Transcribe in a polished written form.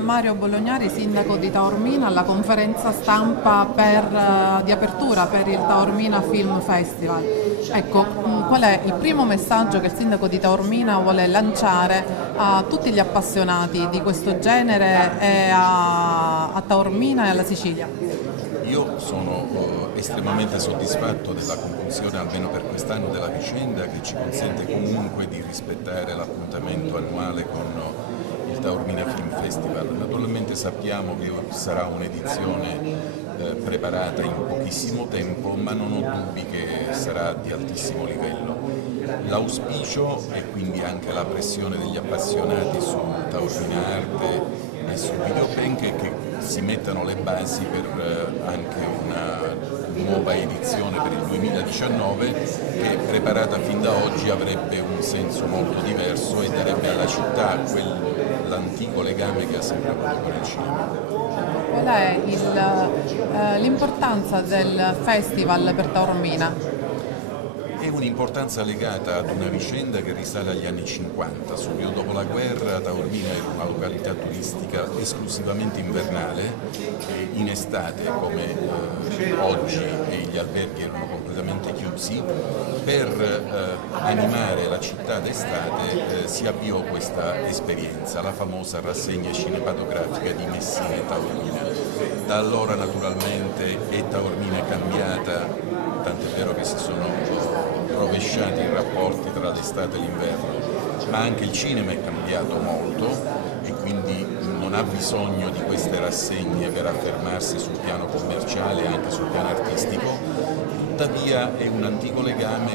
Mario Bolognari, sindaco di Taormina, alla conferenza stampa di apertura per il Taormina Film Festival. Ecco, qual è il primo messaggio che il sindaco di Taormina vuole lanciare a tutti gli appassionati di questo genere e a Taormina e alla Sicilia? Io sono estremamente soddisfatto della conclusione, almeno per quest'anno, della vicenda, che ci consente comunque di rispettare l'appuntamento annuale con il Taormina Film Festival. Naturalmente sappiamo che sarà un'edizione preparata in pochissimo tempo, ma non ho dubbi che sarà di altissimo livello. L'auspicio e quindi anche la pressione degli appassionati su Taormina Arte e su Videobank è che si mettano le basi per anche una nuova edizione per il 2019 che, preparata fin da oggi, avrebbe un senso molto diverso e darebbe alla città l'antico legame che ha sempre avuto con il cinema. Qual è l'importanza del festival per Taormina? È un'importanza legata ad una vicenda che risale agli anni 50. Subito dopo la guerra Taormina era una località turistica esclusivamente invernale e in estate, come oggi, gli alberghi erano completamente chiusi. Per animare la città d'estate si avviò questa esperienza, la famosa rassegna cinematografica di Messina e Taormina. Da allora naturalmente Taormina è cambiata, tant'è vero che si sono rovesciati i rapporti tra l'estate e l'inverno, ma anche il cinema è cambiato molto e quindi non ha bisogno di queste rassegne per affermarsi sul piano commerciale e anche sul piano artistico. Tuttavia è un antico legame